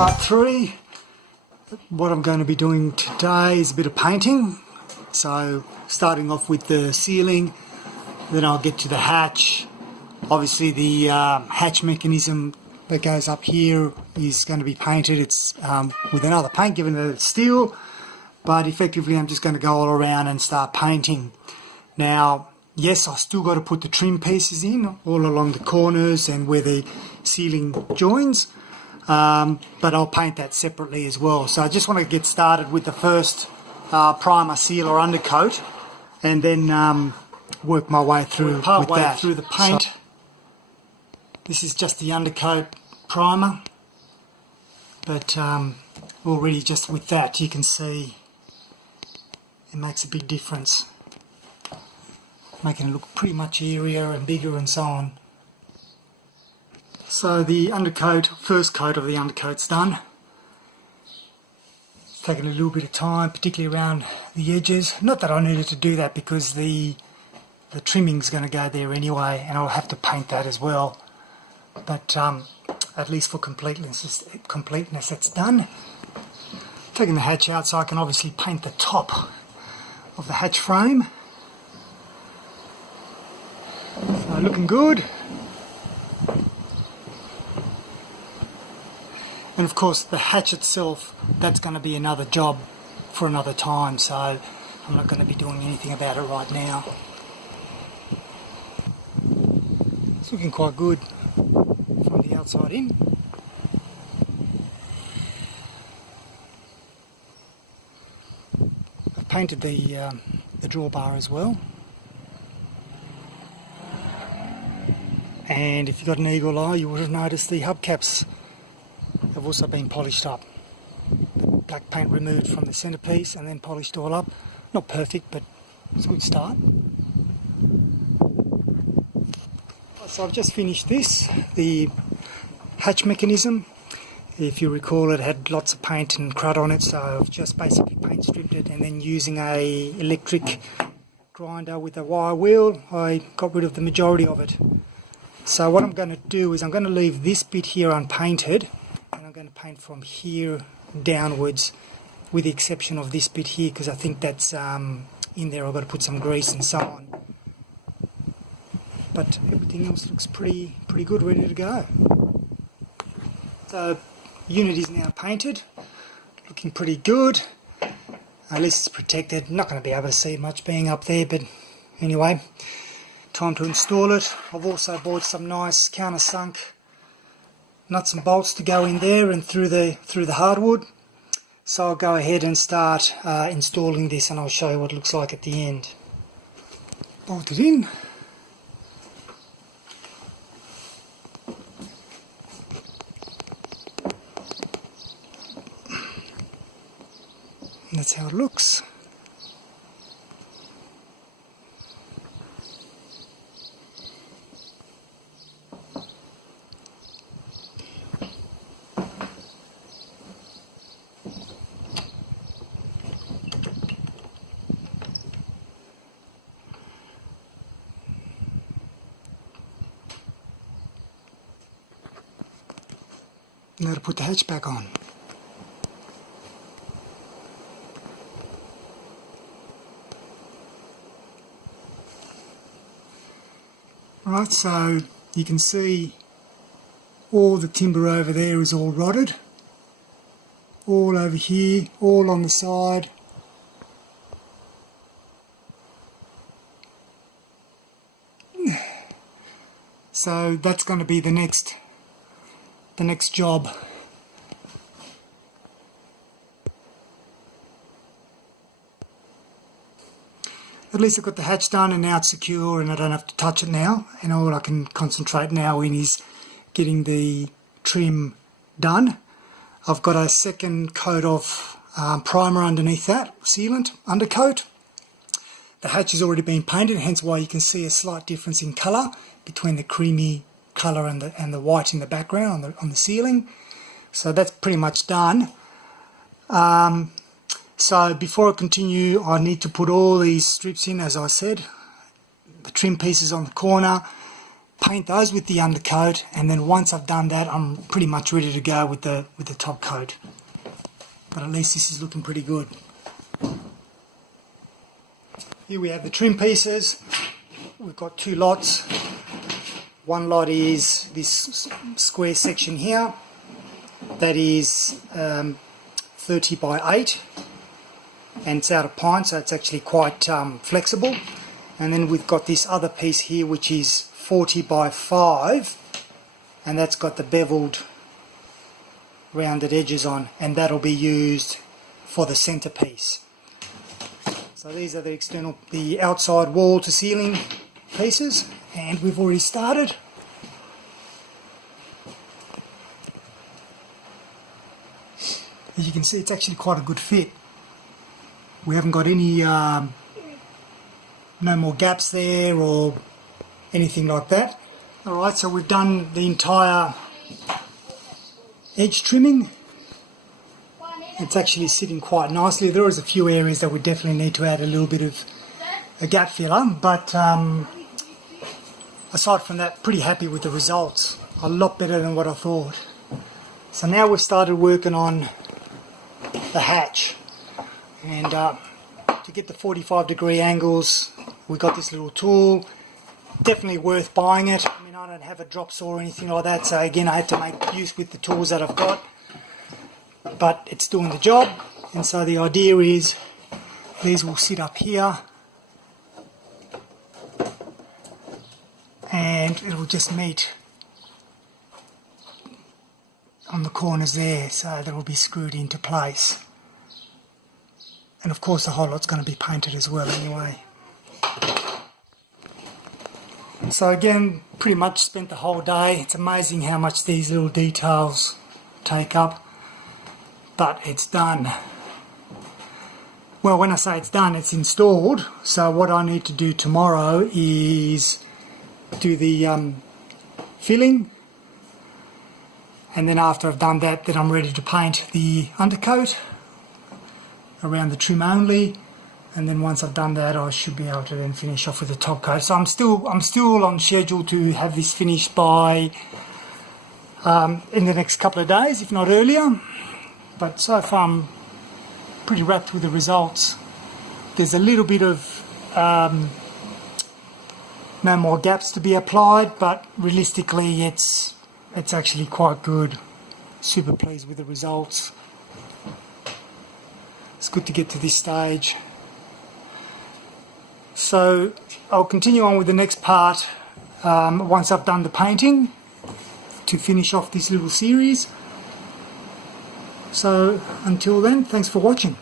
part 3. What I'm going to be doing today is a bit of painting. So starting off with the ceiling, then I'll get to the hatch. Obviously the hatch mechanism that goes up here is going to be painted. It's with another paint, given that it's steel, but effectively I'm just going to go all around and start painting. Now, yes, I still got to put the trim pieces in all along the corners and where the ceiling joins, but I'll paint that separately as well. So I just want to get started with the first primer, seal or undercoat, and then work my way through through the paint. So, this is just the undercoat primer, but already just with that you can see it makes a big difference, making it look pretty much airier and bigger and so on. So the undercoat, first coat of the undercoat's done. It's taken a little bit of time, particularly around the edges. Not that I needed to do that because the trimming's going to go there anyway, and I'll have to paint that as well. But at least for completeness it's done. Taking the hatch out so I can obviously paint the top of the hatch frame. So looking good. And of course the hatch itself, that's going to be another job for another time, so I'm not going to be doing anything about it right now. It's looking quite good from the outside in. I've painted the drawbar as well. And if you've got an eagle eye, you would have noticed the hubcaps have also been polished up. The black paint removed from the centerpiece and then polished all up. Not perfect, but it's a good start. So I've just finished this, the hatch mechanism. If you recall, it had lots of paint and crud on it, so I've just basically paint stripped it, and then using a electric grinder with a wire wheel, I got rid of the majority of it. So what I'm going to do is I'm going to leave this bit here unpainted, and I'm going to paint from here downwards, with the exception of this bit here, because I think that's in there. I've got to put some grease and so on. But everything else looks pretty good, ready to go. So the unit is now painted, looking pretty good. At least it's protected. Not going to be able to see much being up there, but anyway, time to install it. I've also bought some nice countersunk nuts and bolts to go in there and through the hardwood. So I'll go ahead and start installing this, and I'll show you what it looks like at the end. Bolt it in. And that's how it looks. Now to put the hatch back on. Right, so you can see all the timber over there is all rotted. All over here, all on the side. So that's going to be the next job. At least I've got the hatch done, and now it's secure and I don't have to touch it now, and all I can concentrate now in is getting the trim done. I've got a second coat of primer underneath that, sealant, undercoat. The hatch has already been painted, hence why you can see a slight difference in colour between the creamy colour and the white in the background on the ceiling. So that's pretty much done. So before I continue, I need to put all these strips in, as I said, the trim pieces on the corner, paint those with the undercoat, and then once I've done that, I'm pretty much ready to go with the top coat. But at least this is looking pretty good. Here we have the trim pieces. We've got two lots. One lot is this square section here. That is 30 by 8, and it's out of pine, so it's actually quite flexible. And then we've got this other piece here which is 40 by 5, and that's got the beveled rounded edges on, and that'll be used for the centerpiece. So these are the outside wall to ceiling pieces, and we've already started. As you can see, it's actually quite a good fit. We haven't got any no more gaps there or anything like that. Alright, so we've done the entire edge trimming. It's actually sitting quite nicely. There is a few areas that we definitely need to add a little bit of a gap filler, but aside from that, pretty happy with the results. A lot better than what I thought. So now we've started working on the hatch, and to get the 45-degree angles, we got this little tool. Definitely worth buying it. I mean, I don't have a drop saw or anything like that, so again I had to make use with the tools that I've got, but it's doing the job. And so the idea is these will sit up here and it'll just meet on the corners there, so that will be screwed into place. And of course the whole lot's going to be painted as well anyway. So again, pretty much spent the whole day. It's amazing how much these little details take up, but it's done. Well, when I say it's done, it's installed. So what I need to do tomorrow is do the filling, and then after I've done that, then I'm ready to paint the undercoat around the trim only, and then once I've done that, I should be able to then finish off with the top coat. So I'm still on schedule to have this finished by in the next couple of days, if not earlier. But so far I'm pretty wrapped with the results. There's a little bit of no more gaps to be applied, but realistically it's actually quite good. Super pleased with the results. It's good to get to this stage. So I'll continue on with the next part once I've done the painting to finish off this little series. So until then, thanks for watching.